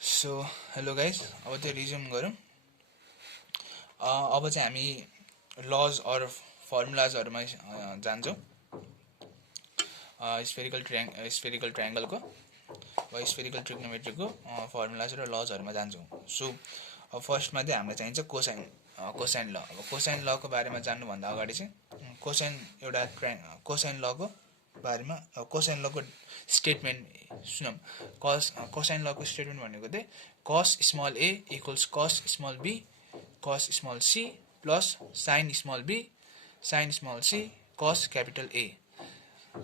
So hello guys, अब चाहिँ resume गरौँ। अब चाहिँ हामी लज अर फर्मुलाजहरूमा जान्छौँ। स्फेरिकल ट्रायङ्गलको वा स्फेरिकल ट्रिग्नोमेट्रीको फर्मुलाज र लजहरूमा जान्छौँ। सो अब फर्स्टमा चाहिँ हामीलाई चाहिन्छ कोसाइन ल। अब कोसाइन लको बारेमा जान्नुभन्दा अगाडि चाहिँ कोसाइन लको बारेमा कोसाइन लको स्टेटमेन्ट सुनौँ। कोसाइन लको स्टेटमेन्ट भनेको चाहिँ cos small a equals cos small b cos small C plus sine small b sine small C cos capital A.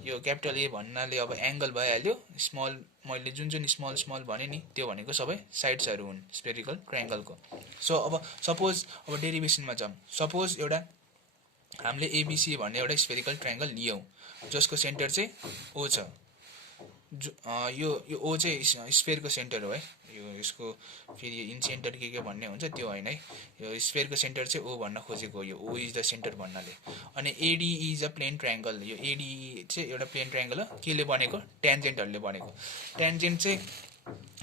यो क्यापिटल ए भन्नाले अब एङ्गल भइहाल्यो। स्मल मैले जुन स्मल भने नि त्यो भनेको सबै साइड्सहरू हुन् स्फेरिकल ट्रायङ्गलको। सो अब सपोज अब डेरिभेसनमा जाऊँ। सपोज एउटा हामीले एबिसी भन्ने एउटा स्फेरिकल ट्रायङ्गल लियौँ जसको सेन्टर चाहिँ ओ छ। यो ओ चाहिँ स्फेयरको सेन्टर हो है। यो यसको फेरि इन सेन्टर के भन्ने हुन्छ त्यो होइन है। यो स्फेयरको सेन्टर चाहिँ ओ भन्न खोजेको हो। यो ओ इज द सेन्टर भन्नाले। अनि AD is a plane triangle. यो एडी चाहिँ एउटा प्लेन ट्रायङ्गल हो। केले बनेको? ट्यान्जेन्टहरूले बनेको। ट्यान्जेन्ट चाहिँ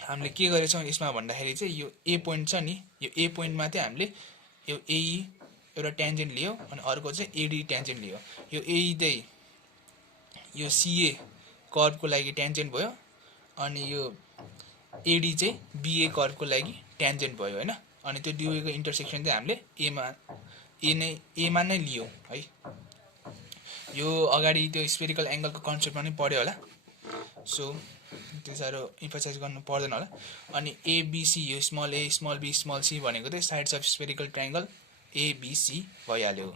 हामीले के गरेछौँ यसमा भन्दाखेरि चाहिँ यो ए पोइन्ट छ नि, यो ए पोइन्टमा चाहिँ हामीले यो एई एउटा ट्यान्जेन्ट लियो अनि अर्को चाहिँ एडी ट्यान्जेन्ट लियो। यो एई चाहिँ यो सिए कर्भको लागि ट्यान्जेन्ट भयो अनि यो एडी चाहिँ बिए कर्भको लागि ट्यान्जेन्ट भयो होइन। अनि त्यो दुवैको इन्टरसेक्सन चाहिँ हामीले एमा नै लियौँ है। यो अगाडि त्यो स्फेरिकल एङ्गलको कन्सेप्टमा नै पढ्यो होला। सो त्यो साह्रो इम्फसाइज गर्नु पर्दैन होला। अनि एबिसी यो small a small b small c भनेको चाहिँ sides of spherical triangle ABC भइहाल्यो।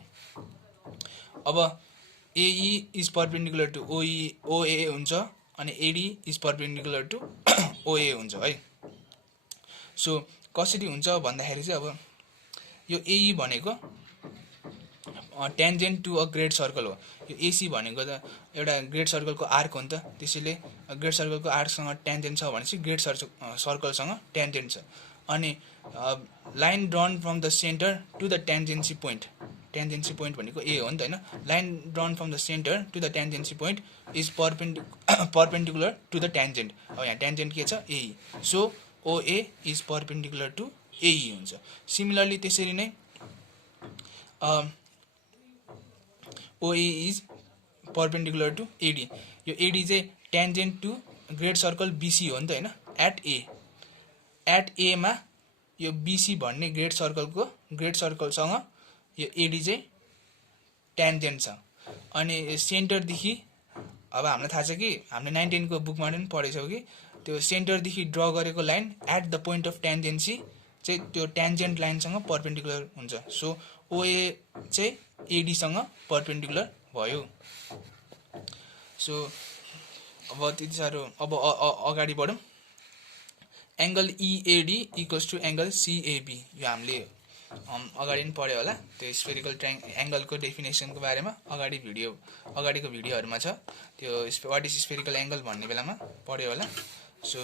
अब एई इज परपेन्डिकुलर टु ओए हुन्छ अनि एडी इज परपेन्डिकुलर टु ओए हुन्छ है। सो कसरी हुन्छ भन्दाखेरि चाहिँ अब यो एई भनेको tangent to a great circle हो। यो एसी भनेको त एउटा ग्रेड सर्कलको आर्क हो नि त। त्यसैले ग्रेड सर्कलको आर्कसँग ट्यान्जेन्ट छ भनेपछि ग्रेड सर्कलसँग ट्यान्जेन्ट छ। अनि line drawn from the centre to the tangency point. Tangency point भनेको ए हो नि त होइन। Line drawn from the centre to the tangency point is perpendicular to the tangent. अब यहाँ ट्यान्जेन्ट के छ? AE. So OA is perpendicular to AE हुन्छ। सिमिलरली त्यसरी नै OA is perpendicular to AD. यो एडी चाहिँ tangent to great circle BC हो नि त होइन। एट एमा यो बिसी भन्ने ग्रेड सर्कलसँग यो एडी चाहिँ ट्यान्जेन्ट छ। अनि सेन्टरदेखि अब हामीलाई थाहा छ कि हामीले 19को बुकमा पनि पढेछौँ कि त्यो सेन्टरदेखि ड्र गरेको line at the point of tangency चाहिँ त्यो ट्यान्जेन्ट लाइनसँग परपेन्डिकुलर हुन्छ। सो ओए चाहिँ एडीसँग परपेन्डिकुलर भयो। सो अब त्यति साह्रो अब अगाडि बढौँ। Angle EAD equals to angle CAB. यो हामीले अगाडि पनि पढ्यो होला। त्यो स्फेरिकल एङ्गलको डेफिनेसनको बारेमा अगाडिको भिडियोहरूमा छ। त्यो वाट इज स्फेरिकल एङ्गल भन्ने बेलामा पढ्यो होला। सो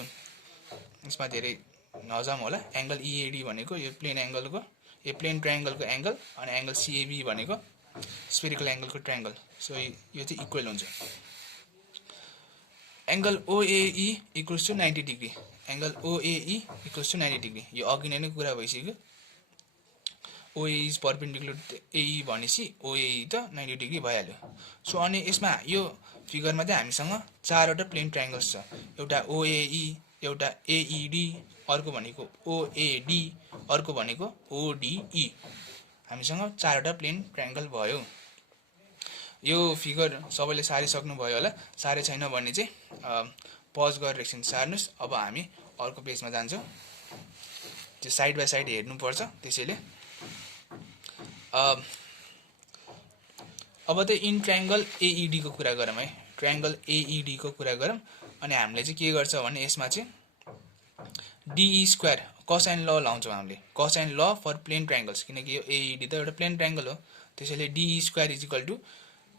यसमा धेरै नजाउँ होला। एङ्गल इएडी भनेको यो प्लेन ट्रायङ्गलको एङ्गल अनि एङ्गल सिएबी भनेको स्फेरिकल एङ्गलको ट्रायङ्गल। सो यो चाहिँ इक्वल हुन्छ। Angle OAE equals to 90 degree. Angle OAE equals to 90 degree. यो अघि नै कुरा भइसक्यो। ओए इज परपेन्डिकुलर एई भनेपछि ओएई त 90 डिग्री भइहाल्यो। सो अनि यसमा यो फिगरमा चाहिँ हामीसँग चारवटा प्लेन ट्रायङ्गल्स छ। एउटा ओएई, एउटा एइडी, अर्को भनेको ओएडी, अर्को भनेको ओडिई। हामीसँग चारवटा प्लेन ट्रायङ्गल भयो। यो फिगर सबैले सारिसक्नुभयो होला। साह्रै छैन भने चाहिँ पज गरेर एकछिन सार्नुहोस्। अब हामी अर्को पेजमा जान्छौँ। त्यो साइड बाई साइड हेर्नुपर्छ। त्यसैले अब चाहिँ इन ट्रायङ्गल एइडीको कुरा गरौँ है। ट्रायङ्गल एइडीको कुरा गरौँ। अनि हामीले चाहिँ के गर्छ भने यसमा चाहिँ डिई स्क्वायर कसाइन ल लाउँछौँ हामीले। कसाइन ल फर प्लेन ट्रायङ्गल्स, किनकि यो एइडी त एउटा प्लेन ट्रायङ्गल हो। त्यसैले DE square is equal to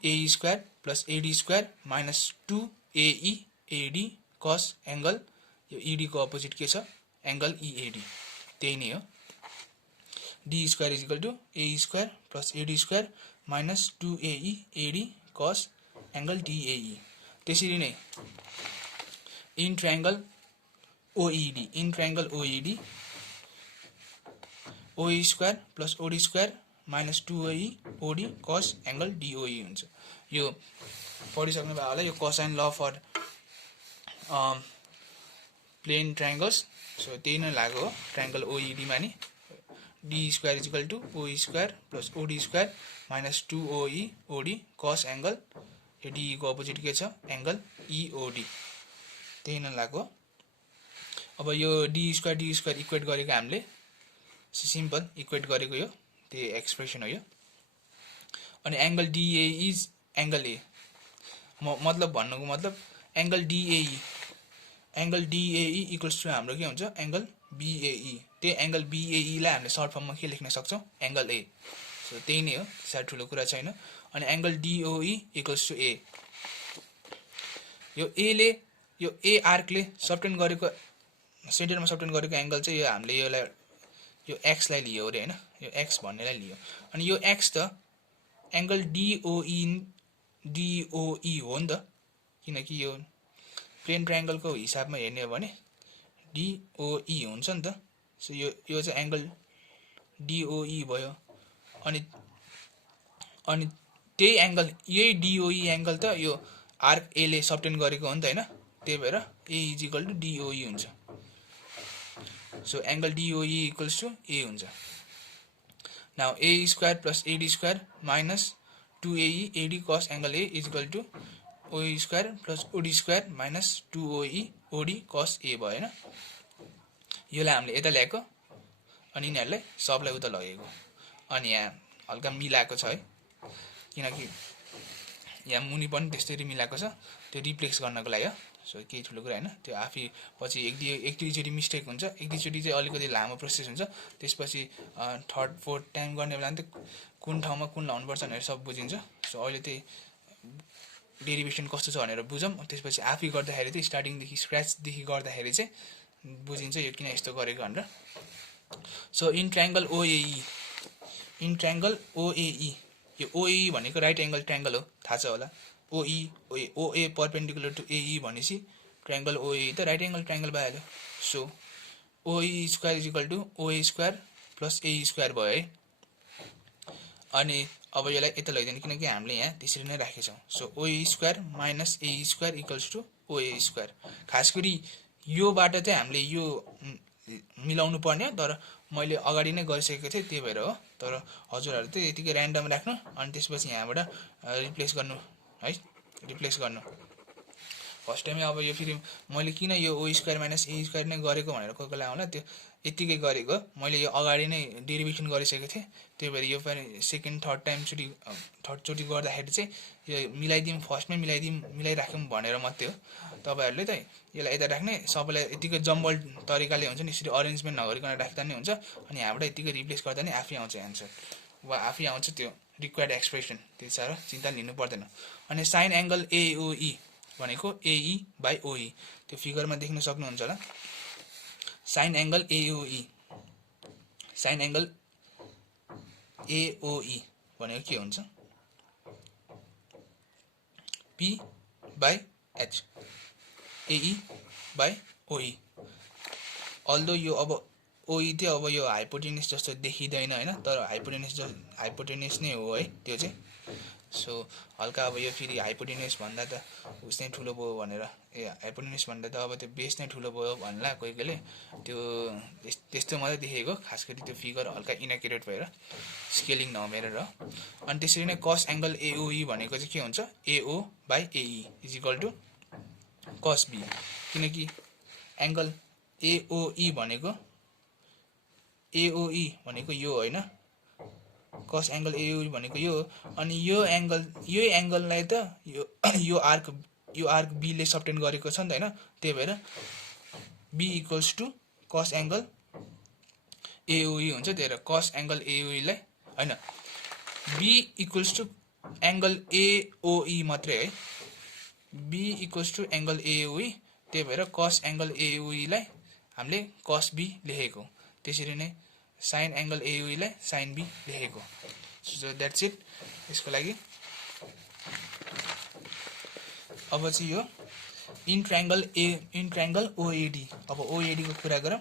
AE square plus AD square minus 2AE AD cos angle. यो इडीको अपोजिट के छ? Angle EAD. त्यही नै हो। D square is equal to AE square plus AD square minus 2AE AD cos angle DAE. त्यसरी नै in triangle OED, in triangle OED OE square plus OD square minus 2OE OD cos angle DOE हुन्छ। यो पढिसक्नु भयो होला, यो cosine ल for plain triangles. So त्यही नै लागु हो ट्रायंगल OED मा नि D square is equal to OE square plus OD square minus 2OE OD cos angle, यो DE को अपोजिट के छ एंगल EOD, त्यही नै लागु हो। अब यो D स्क्वायर इक्वेट गरेको हामीले सिम्पल इक्वेट गरेको यो त्यही एक्सप्रेसन हो यो। अनि angle DAE is angle A, मतलब भन्नुको मतलब एंगल DAE इक्वल्स टू हाम्रो के हुन्छ एंगल BAE, त्यही एंगल BAE लाई हामीले सर्ट फर्ममा के लेख्न सक्छौं एंगल A। सो त्यही नै हो, साह्रै ठुलो कुरा छैन। अनि angle DOE equals to A, यो A ले यो A आर्कले सबटेन्ड गरेको सेन्टरमा सबटेन्ड गरेको एंगल चाहिँ यो हामीले योलाई यो x लाई लियो रे हैन, यो x भन्नेलाई लियो। अनि यो x त एंगल DOE हो नि त, किनकि यो प्लेन ट्रायंगल को हिसाबमा हेर्ने हो भने DOE हुन्छ नि त। सो यो चाहिँ एंगल DOE भयो। अनि त्यही एंगल यही DOE एंगल त यो आर्क A ले सबटेन्ड गरेको हो नि त हैन, त्यही भएर A is equal to DOE हुन्छ। So angle DOE equals to A हुन्छ। Now A square plus AD square minus 2AE AD cos angle A is equal to OE square plus OD square minus 2OE OD cos A भयो हैन। योलाई हामीले यता ल्याएको अनि यिनीहरुलाई सबलाई उता लगेको, अनि यहाँ हल्का मिलाएको छ है, किनकि यहाँ मुनि पनि त्यसरी मिलाएको छ, त्यो रिप्लेस गर्नको लागि हो। सो केही ठुलो कुरा हैन, त्यो आफै पछि एक दुईचोटी मिस्टेक हुन्छ, एक दुईचोटी चाहिँ अलिकति लामो प्रोसेस हुन्छ, त्यसपछि थर्ड फोर्थ टाइम गर्ने बेला त कुन ठाउँमा कुन लाउनु पर्छ भनेर सब बुझिन्छ। सो अहिले चाहिँ डेरिभेसन कस्तो छ भनेर बुझौं, त्यसपछि आफै गर्दाखेरि चाहिँ स्टार्टिङ देखि स्क्रैच देखि गर्दाखेरि चाहिँ बुझिन्छ यो किन यस्तो गरेको भनेर। सो इन ट्रायंगल OAE, यो OAE भनेको राइट एंगल ट्रायंगल हो, थाहा छ होला। OA परपेंडिकुलर टू AE भनेसी ट्रायंगल OAE त राइट एंगल ट्रायंगल भइहाल्यो। So OE square is equal to OA square plus AE square भयो है। अनि अब यसलाई यता लैदिनु, किनकि हामीले यहाँ त्यसरी नै राखेछौं। So OE square minus AE square equals to OA square. खास गरी योबाट चाहिँ हामीले यो मिलाउनु पर्ने, तर मैले अगाडि नै गरिसकेको थिएँ त्यही भएर हो। तर हजुरहरु चाहिँ यतिकै र्यान्डम राख्नु, अनि त्यसपछि यहाँबाट रिप्लेस गर्नु है, रिप्लेस गर्नु फर्स्ट टाइम। अब यो फेरि मैले किन यो OE square minus AE square नै गरेको भनेर कोही बेला होला, त्यो यतिकै गरेको, मैले यो अगाडि नै डेरिभेसन गरिसकेको थिएँ, त्यही भएर यो पनि सेकेन्ड थर्ड चोटी गर्दाखेरि चाहिँ यो मिलाइदिउँ, फर्स्टमै मिलाइराखौँ भनेर मात्रै हो। तपाईहरुले चाहिँ यसलाई यता राख्ने, सबैलाई यतिकै जम्बल तरिकाले हुन्छ नि, यसरी अरेन्जमेन्ट नगरिकन राख्दा नि हुन्छ, अनि यहाँबाट यतिकै रिप्लेस गर्दा नि आफै आउँछ एन्सर, वा आफै आउँछ त्यो रिक्वायर्ड एक्सप्रेसन, त्यति साह्रो चिन्ता लिनु पर्दैन। अनि साइन एंगल AOE भनेको AE बाइ OE, त्यो फिगरमा देख्न सक्नुहुन्छ होला। Sine angle AOE, sine angle AOE भनेको के हुन्छ P by H, AE by OE। अल्दो यो अब OE चाहिँ अब यो हाइपोटेनस जस्तो देखिदैन हैन, तर हाइपोटेनस नै हो है त्यो चाहिँ। सो हल्का अब यो फेरि हाइपोटेनस भन्दा त उस नै ठुलो भयो भनेर, हाइपोटेनस भन्दा त अब त्यो बेस नै ठुलो भयो भन्ला कोही कोहीले, त्यो त्यस्तो मात्रै देखेको, खास गरी त्यो फिगर हल्का इनएक्युरेट भएर स्केलिङ नभएर र। अनि त्यसरी नै cos एंगल AOE भनेको चाहिँ के हुन्छ AO by AE is equal to cos B, किनकि एंगल AOE भनेको यो हैन, cos एंगल AOE भनेको यो, अनि यो एंगललाई त यो आर्क B ले सबटेन्ड गरेको छ नि त हैन, त्यही भएर B equals to cos angle AOE हुन्छ। त्यही भएर cos एंगल AOE लाई हैन, B equals to angle AOE मात्रै है, B equals to angle AOE, त्यही भएर cos एंगल AOE लाई हामीले cos B लेखेको, त्यसरी नै sin एंगल AOE लाई sin B लेखेको। सो दैट्स इट यसको लागि। अब चाहिँ यो इन ट्रायंगल ओएडी। अब ओएडी को कुरा गरौँ।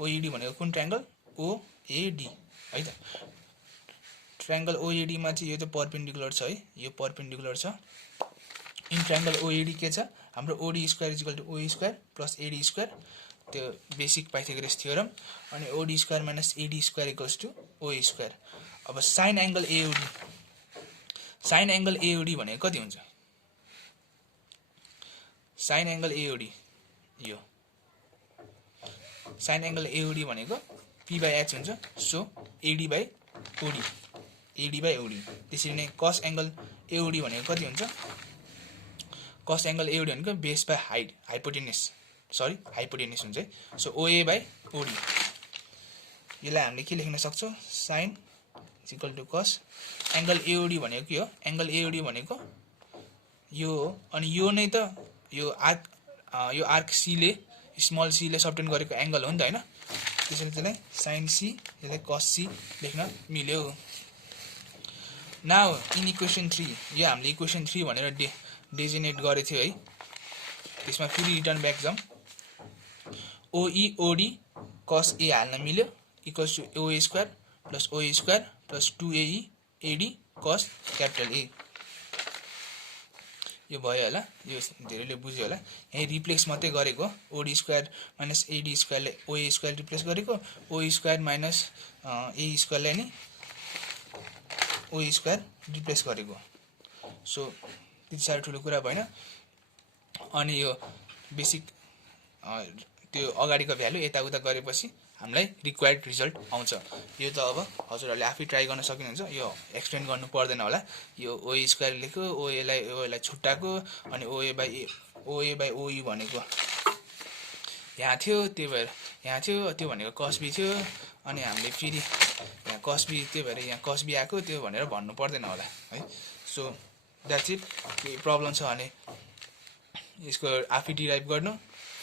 ओएडी भनेको कुन ट्रायंगल? ओएडी है त। ट्रायंगल ओएडी मा चाहिँ यो चाहिँ परपेन्डिकुलर छ है, यो परपेन्डिकुलर छ। इन ट्रायंगल ओएडी के छ? हाम्रो O D square equal to O square plus AD square, त्यो बेसिक पाइथागोरस थ्योरम। अनि O D square minus A D square equals to O square. अब sine angle A O D, sine angle A O D भनेको कति हुन्छ? साइन एंगल एओडी, यो साइन एंगल एओडी भनेको p/h हुन्छ। So A D by O D, A D by O D. त्यसरी नै कस एंगल एओडी भनेको कति हुन्छ? कस एंगल एओडी भनेको base by height, hypotenuse hypotenuse हुन्छ है। सो ओए बाई ओडी। यसलाई हामीले के लेख्न सक्छौँ? साइन इक्वल टु कस। एंगल एओडी भनेको के हो? एंगल एओडी भनेको यो हो। अनि यो नै त यो आर्क सी ले, स्मल सी ले सबटेन गरेको एंगल हो नि त हैन? त्यसैले त्यसलाई साइन सी, यसलाई कस सी लेख्न मिल्यो। नाउ इन इक्वेसन 3, यो हामीले इक्वेसन 3 भनेर डेजिनेट गरे थियो है। त्यसमा फेरि रिटर्न ब्याक जाउँ। ओई ओडी कस ए हाल्न मिल्यो equals to O square plus O square plus 2AE AD cos capital A. यो भयो होला, यो धेरैले बुझ्यो होला। यही रिप्लेस मात्रै गरेको, ओडी स्क्वायर माइनस एडी स्क्वायरले ओ स्क्वायर रिप्लेस गरेको, ओ स्क्वायर माइनस ए स्क्वायरले नि ओ स्क्वायर रिप्लेस गरेको। सो त्यति साह्रो ठुलो कुरा भएन। अनि यो बेसिक त्यो अगाडिको भ्यालु यताउता गरेपछि हामीलाई रिक्वायर्ड रिजल्ट आउँछ। यो त अब हजुरहरूले आफै ट्राई गर्न सक्नुहुन्छ, यो एक्सप्लेन गर्नु पर्दैन होला। यो ओ स्क्वायर लेख्यो, ओएलाई छुट्टाको, अनि ओए बाई ओई भनेको यहाँ थियो, त्यही भएर यहाँ थियो, त्यो भनेको कस बी थियो। अनि हामीले फेरि यहाँ कस बी, त्यही भएर यहाँ कस बी आएको, त्यो भनेर भन्नु पर्दैन होला है। So that's it. केही प्रब्लम छ भने यसको आफै डिराइभ गर्नु,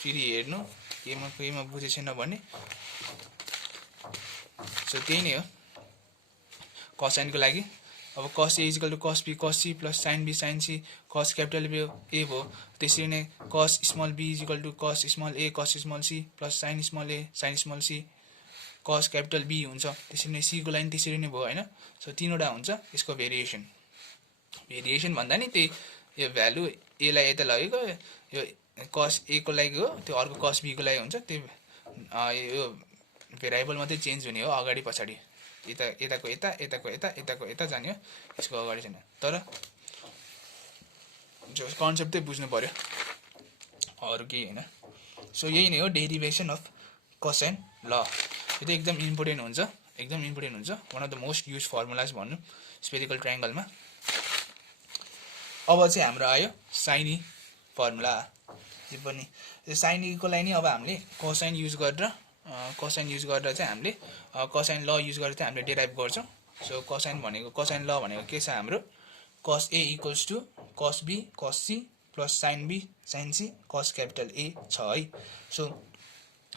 फेरि हेर्नु केहीमा बुझे छैन भने। सो त्यही नै हो कसाइनको लागि। अब cos A equal to cos C plus sine be sine C cos capital B A भयो। त्यसरी नै cos small B equal to cos small A cos small C plus sine small A sine small C cos capital B हुन्छ। त्यसरी नै C को line त्यसरी नै भयो हैन। सो तीनवटा हुन्छ यसको भेरिएसन भन्दा नि त्यही यो भ्यालु ए लाई यता लगेको, यो कस ए को लागि हो, त्यो अर्को कस बी को लागि हुन्छ। त्यो यो भेरिएबल मात्रै चेन्ज हुने हो, अगाडि पछाडि यताको यता यताको यता यताको यता जाने हो, यसको अगाडि छैन। तर जो कन्सेप्ट चाहिँ बुझ्नु पर्यो, अरू केही हैन। सो यही नै हो डेरिभेसन अफ कोसाइन ल। यो त एकदम इम्पोर्टेन्ट हुन्छ, एकदम इम्पोर्टेन्ट हुन्छ। One of the most use formulas भन्नु स्पेरिकल ट्रायंगलमा। अब चाहिँ हाम्रो आयो साइनी फर्मुला। यो पनि यो साइनीको लागि नि अब हामीले कोसाइन युज गरेर चाहिँ हामीले कोसाइन ल युज गरेर चाहिँ हामीले डेराइभ गर्छौँ। सो कोसाइन ल भनेको के छ हाम्रो? Cos A equals to cos be cos C plus sine be sine C cos capital A छ है। सो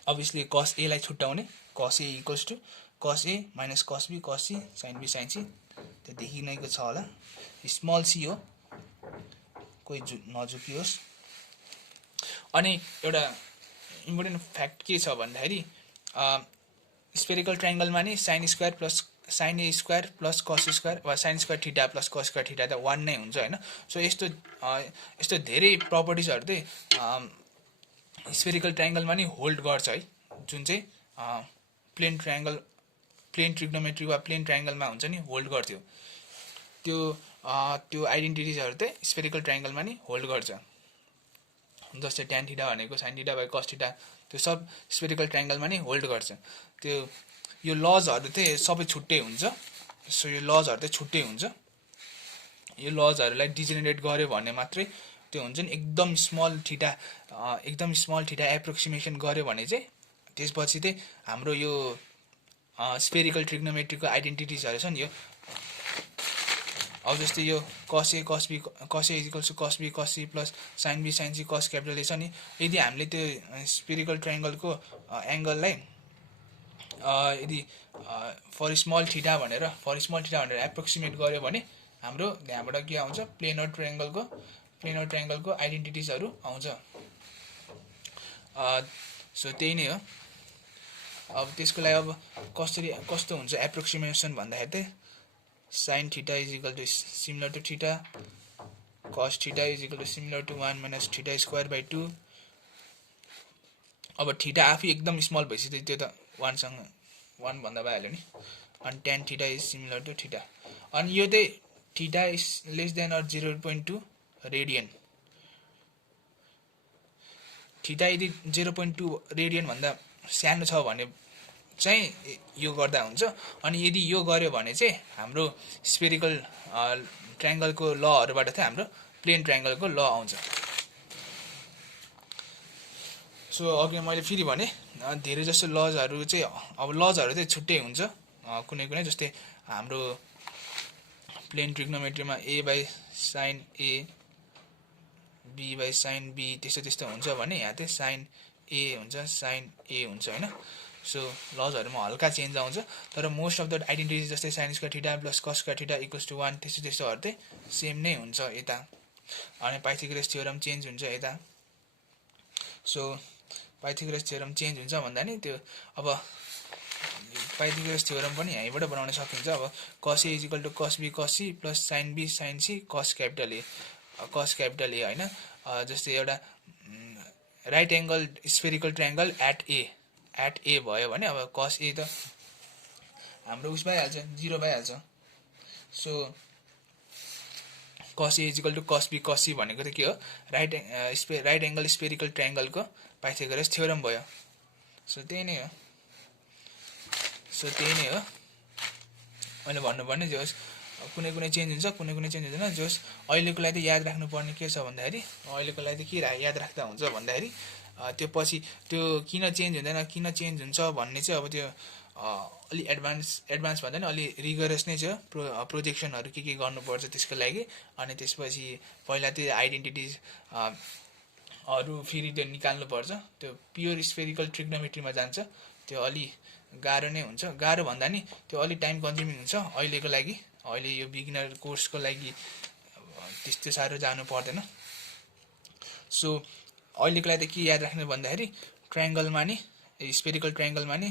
अभियसली कस ए लाई छुट्याउने, कस ए equals to cos a minus cos be cos c sine be sine c, त्यो देखिनेको छ होला। स्मल सी हो, कोही नझुकियोस्। अनि एउटा इम्पोर्टेन्ट फ्याक्ट के छ भन्दाखेरि स्पेरिकल ट्रायंगलमा नि साइन स्क्वायर प्लस साइन ए स्क्वायर प्लस कस स्क्वायर वा sine square theta plus cos square theta त 1 नै हुन्छ हैन। सो यस्तो धेरै प्रपर्टिजहरु चाहिँ स्पेरिकल ट्रायंगलमा नि होल्ड गर्छ है, जुन चाहिँ प्लेन ट्रिग्नोमेट्री वा प्लेन ट्रायंगलमा हुन्छ नि होल्ड गर्थ्यो। त्यो आइडेन्टिटिजहरु चाहिँ स्पेरिकल ट्रायंगलमा नि होल्ड गर्छ। जस्तै tan थीटा भनेको sin theta by cos theta, त्यो सब स्पेरिकल ट्रायंगलमा नि होल्ड गर्छ। त्यो यो लजहरु चाहिँ सबै छुट्टै हुन्छ। सो यो लजहरु चाहिँ छुट्टै हुन्छ। यो लजहरुलाई डिजेनेरेट गर्यो भने मात्रै त्यो हुन्छ नि एकदम स्मल थीटा एप्रोक्सिमेसन गर्यो भने चाहिँ त्यसपछि चाहिँ हाम्रो यो स्पेरिकल ट्रिग्नोमेट्रीको आइडेन्टिटिजहरु छ नि, यो अब जस्तै यो cos A cos B cos A equals to cos B cos C plus sin B sin C cos capital A छ नि, यदि हामीले त्यो स्पेरिकल ट्रायंगलको एंगललाई यदि फर स्मल थीटा भनेर एप्रोक्सिमेट गर्यो भने हाम्रो यहाँबाट के आउँछ, प्लेनर ट्रायंगलको प्लेनर ट्रायंगलको आइडेन्टिटिजहरु आउँछ। सो त्यही नै हो। अब त्यसको लागि अब कस्तो हुन्छ एप्रोक्सिमेसन भन्दाखेरि चाहिँ sin theta is equal to similar to theta, cos theta is equal to similar to 1 minus theta square by 2। अब थीटा आफै एकदम स्मल भइसक्यो त्यो त 1 सँग 1 भन्दा भइहाल्यो नि। अनि tan theta is similar to theta, अनि यो चाहिँ theta is less than or 0.2 radian. Theta यदि 0.2 रेडियन भन्दा सानो छ भने चाहिँ यो गर्दा हुन्छ, अनि यदि यो गर्यो भने चाहिँ हाम्रो स्फेरिकल ट्रायंगलको लहरुबाट चाहिँ हाम्रो प्लेन ट्रायंगलको ल आउँछ। सो अघि मैले फेरि भने धेरै जसो लजहरु चाहिँ अब लजहरु चाहिँ छुट्टै हुन्छ, कुनै कुनै जस्तै हाम्रो plain ट्रिग्नोमेट्रीमा a by sin a b by sin b त्यस्तो हुन्छ भने यहाँ चाहिँ sin a हुन्छ sin a हुन्छ हैन। सो लजहरुमा हल्का चेन्ज आउँछ, तर मोस्ट अफ द आइडेन्टिटी जस्तै sin square theta plus cos square theta equals to 1 त्यस्तोहरु चाहिँ सेम नै हुन्छ यता। अनि पाइथागोरस थ्योरम चेन्ज हुन्छ यता। सो पाइथागोरस थ्योरम चेन्ज हुन्छ भन्दा नि त्यो अब पाइथागोरस थ्योरम पनि यहीँबाट बनाउन सकिन्छ। अब cos a equal to cos b cos c plus sin b sin c cos capital a हैन। जस्तै एउटा right angle spherical triangle at A भयो भने अब cos a त हाम्रो उस भइहाल्छ 0 भइहाल्छ। So cos a equal to cos b cos c भनेको त के हो, राइट एंगल स्फेरिकल ट्रायंगलको पाइथागोरस थ्योरम भयो। सो त्यही नै हो मैले भन्नुपर्ने जोस कुनै कुनै चेन्ज हुन्छ कुनै कुनै चेन्ज हुँदैन। जोस अहिलेको लागि याद राख्नुपर्ने के छ भन्दाखेरि अहिलेको लागि के याद राख्दा हुन्छ भन्दाखेरि त्यो पछि त्यो किन चेन्ज हुँदैन किन चेन्ज हुन्छ भन्ने चाहिँ अब त्यो अलि एडभान्स भन्दा नि अलि रिगरस नै छ। प्रोजेक्सनहरु के गर्नुपर्छ त्यसको लागि, अनि त्यसपछि पहिला त्यो आइडेन्टिटिज हरु फेरि त्यो निकाल्नु पर्छ। त्यो प्योर स्फेरिकल ट्रिग्नोमेट्रीमा जान्छ, त्यो अलि गाह्रो नै हुन्छ। गाह्रो भन्दा नि त्यो अलि टाइम कन्ज्युमिङ हुन्छ अहिलेको लागि। अहिले यो बिगिनर कोर्सको लागि त्यस्तो साह्रो जानु पर्दैन। सो अहिलेको लागि के याद राख्नु भन्दाखेरि ट्रायंगलमा नि स्फेरिकल ट्रायंगलमा नि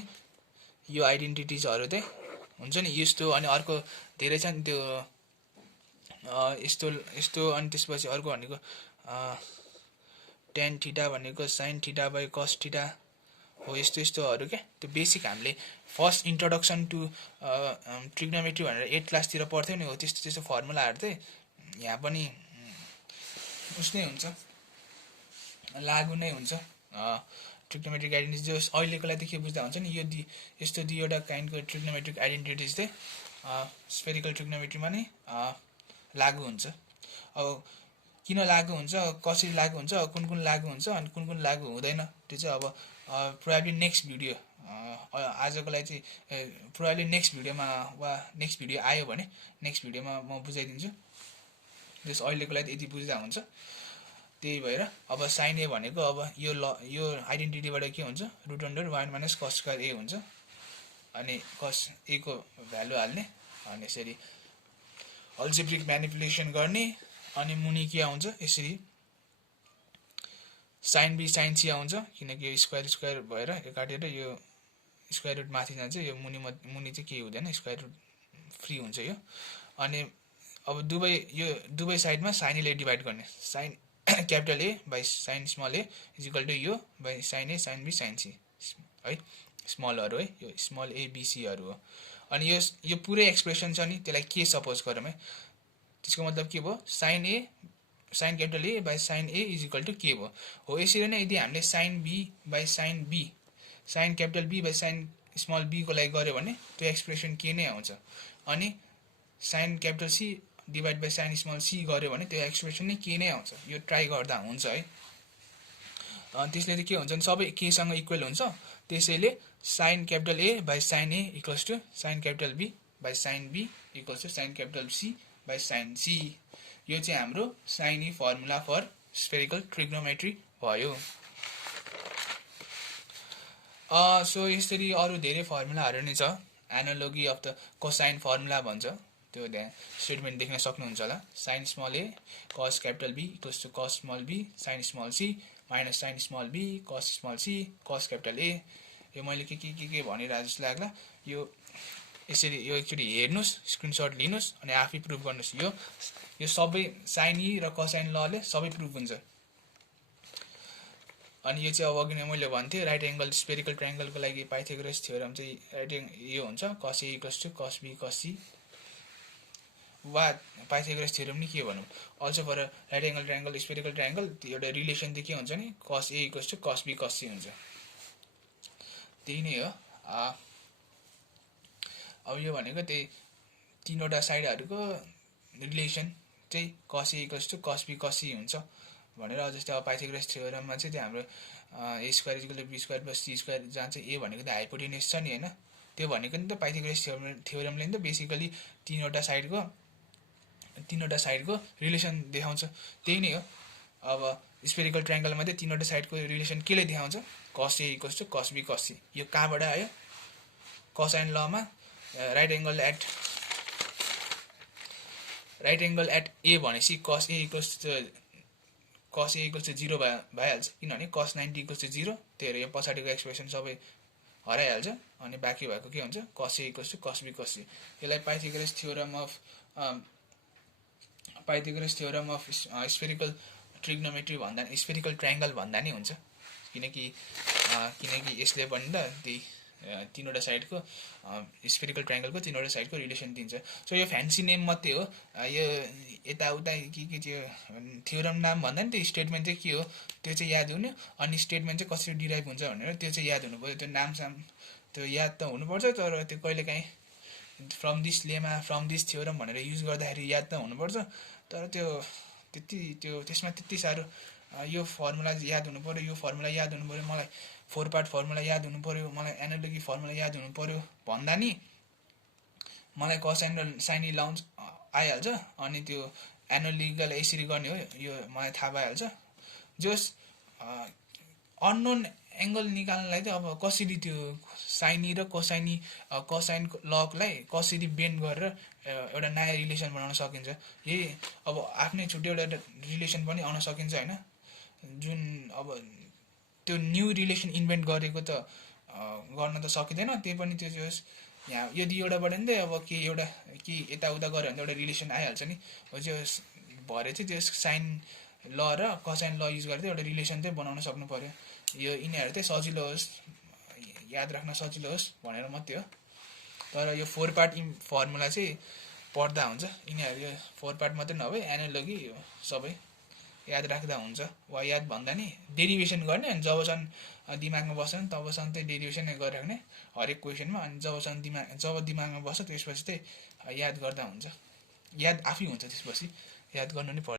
यो आइडेन्टिटिजहरु चाहिँ हुन्छ नि यस्तो, अनि अर्को धेरै छ नि त्यो यस्तो अनि त्यसपछि अर्को भनेको tan थीटा भनेको sin theta by cos theta हो। यस्तोहरु के त्यो बेसिक हामीले फर्स्ट इन्ट्रोडक्सन टु ट्रिग्नोमेट्री भनेर 8 क्लासतिर पढ्थ्यौ नि हो। त्यस्तो फर्मुलाहरु चाहिँ यहाँ पनि उसनै हुन्छ, लागु नै हुन्छ। ट्रिग्नोमेट्रिक आइडेन्टिटी जो अहिलेको लागि के बुझ्दा हुन्छ नि यो यस्तो दुईवटा काइन्डको ट्रिग्नोमेट्रिक आइडेन्टिटिज चाहिँ स्फेरिकल ट्रिग्नोमेट्रीमा नै लागु हुन्छ। अब किन लागु हुन्छ, कसरी लागु हुन्छ, कुन लागु हुन्छ अनि कुन लागु हुँदैन त्यो चाहिँ अब प्रोबब्ली नेक्स्ट भिडियो आजको लागि चाहिँ प्रोबब्ली नेक्स्ट भिडियोमा वा नेक्स्ट भिडियो आयो भने नेक्स्ट भिडियोमा म बुझाइदिन्छु। जस अहिलेको लागि यति बुझ्दा हुन्छ। त्यही भएर अब sin a भनेको अब यो आइडेन्टिटीबाट के हुन्छ √1 माइनस cos स्क्वायर a हुन्छ, अनि cos a को भ्यालु हाल्ने अनि यसरी अल्जेब्रिक म्यानिपुलेसन गर्ने, अनि मुनि के आउँछ यसरी sin b sin c आउँछ किनकि यो स्क्वायर भएर यो काटेर यो स्क्वायर रुट माथि जान्छ, यो मुनि चाहिँ के हुँदैन स्क्वायर रुट फ्री हुन्छ यो। अनि अब दुवै साइडमा sin a ले डिभाइड गर्ने, sin capital A by sin small a is equal to यो by sin a sin b sin c है, स्मलहरु है यो स्मल a b c हरु हो। अनि यो पुरै एक्सप्रेसन छ नि त्यसलाई के सपोज गरौँ है, त्यसको मतलब के भयो sin capital A by sin a is equal to के भयो हो। यसरी नै यदि हामीले sin b by sin b sin capital B by sin small b को लागि गर्यो भने त्यो एक्सप्रेसन के नै आउँछ, अनि sin capital C divide by sin small c गर्यो भने त्यो एक्सप्रेसन नै के नै आउँछ। यो ट्राई गर्दा हुन्छ है। त्यसले चाहिँ के हुन्छ नि सबै k सँग इक्वल हुन्छ, त्यसैले sin capital A by sin a equals to sin capital B by sin b equals to sin capital C by sin c। यो चाहिँ हाम्रो sin e formula for spherical trigonometry भयो। सो यसरी अरु धेरै फर्मुलाहरु नै छ। Analogy of the cosine formula भन्छ त्यो त्यहाँ स्टेटमेन्ट देख्न सक्नुहुन्छ होला। Sign small A cos capital B equals to cos small b sine small c minus sine small b cos small C cos capital A. यो मैले के भनिरहेको जस्तो लाग्ला। यो यसरी यो एकचोटि हेर्नुहोस्, स्क्रिनसट लिनुहोस् अनि आफै प्रुभ गर्नुहोस्। यो सबै साइन ई र कसाइन लले सबै प्रुभ हुन्छ। अनि यो चाहिँ अब अघि नै मैले भन्थेँ राइट एङ्गल स्पेरिकल ट्रायङ्गलको लागि पाइथागोरस थ्योरम चाहिँ यो हुन्छ cos A equals to cos be cos c. वा पाइथागोरस थ्योरम नि के भनौँ, also for right angle triangle spherical triangle एउटा रिलेसन चाहिँ के हुन्छ नि cos A equals to cos be cos C हुन्छ। त्यही नै हो। अब यो भनेको त्यही तीनवटा साइडहरूको रिलेसन चाहिँ cos A equals to cos be cos C हुन्छ भनेर। जस्तै अब पाइथागोरस थ्योरममा चाहिँ त्यो हाम्रो A square equal to B square plus C square जहाँ चाहिँ ए भनेको त हाइपोटेन्युस छ नि होइन, त्यो भनेको नि त पाइथागोरस थ्योरमले नि त बेसिकली तीनवटा साइडको रिलेसन देखाउँछ। त्यही नै हो। अब स्पेरिकल ट्रायङ्गलमा चाहिँ तीनवटा साइडको रिलेसन केले देखाउँछ कस ए equals to cos be cos C. यो कहाँबाट आयो, cosine Lama right angle at ए भनेपछि कस ए इक्वल्स टु 0 भइहाल्छ, किनभने कस 90 इक्वल्स टु 0। त्यही भएर यो पछाडिको एक्सप्रेसन सबै हराइहाल्छ अनि बाँकी भएको के हुन्छ cos A equals to cos be cos C. यसलाई Pythagoras theorem of spherical trigonometry भन्दा स्पेरिकल ट्रायङ्गल भन्दा नि हुन्छ, किनकि यसले पनि त त्यही तीनवटा साइडको स्पेरिकल ट्रायङ्गलको तीनवटा साइडको रिलेसन दिन्छ। सो यो फ्यान्सी नेम मात्रै हो। यो यताउता के त्यो थ्योरम नाम भन्दा नि त्यो स्टेटमेन्ट चाहिँ के हो त्यो चाहिँ याद हुनु, अनि स्टेटमेन्ट चाहिँ कसरी डिराइभ हुन्छ भनेर त्यो चाहिँ याद हुनु पऱ्यो। त्यो नामसाम त्यो याद त हुनुपर्छ, तर त्यो कहिलेकाहीँ from this lemma from this theorem भनेर युज गर्दाखेरि याद त हुनुपर्छ, तर त्यसमा त्यति साह्रो यो फर्मुला याद हुनु पऱ्यो, यो फर्मुला याद हुनु पऱ्यो, मलाई 4 पार्ट फर्मुला याद हुनु पऱ्यो, मलाई एनालोगी फर्मुला याद हुनु पऱ्यो भन्दा नि मलाई कोसाइन र साइन लाउन्स आइहाल्छ। अनि त्यो एनालोगीलाई यसरी गर्ने हो यो मलाई थाहा भइहाल्छ। जस अननोन एङ्गल निकाल्नलाई चाहिँ अब कसरी त्यो साइनी र कोसाइन लगलाई कसरी बेन्ड गरेर एउटा नयाँ रिलेसन बनाउन सकिन्छ, यही अब आफ्नै छुट्टै एउटा रिलेसन पनि आउन सकिन्छ होइन। जुन अब त्यो न्यू रिलेसन इन्भेन्ट गरेको त गर्न त सकिँदैन, त्यही पनि त्यो जस यहाँ यदि एउटाबाट नि त अब के यताउता गऱ्यो भने त एउटा रिलेसन आइहाल्छ नि। हो त्यो भरे चाहिँ त्यो साइन ल र कोसाइन ल युज गरेर एउटा रिलेसन चाहिँ बनाउन सक्नु पऱ्यो। यो यिनीहरू चाहिँ सजिलो होस्, याद राख्न सजिलो होस् भनेर मात्रै हो। तर यो 4 पार्ट फर्मुला चाहिँ पढ्दा हुन्छ। यिनीहरू यो 4 पार्ट मात्रै नभए एनालोगी सबै याद राख्दा हुन्छ। वा याद भन्दा नि डेरिभेसन गर्ने, अनि जबसम्म दिमागमा बस्छ नि तबसम्म चाहिँ डेरिभेसन नै गरिराख्ने हरेक क्वेसनमा, अनि जब दिमागमा बस्छ त्यसपछि चाहिँ याद गर्दा हुन्छ, याद आफै हुन्छ, त्यसपछि याद गर्नु नै पर्छ।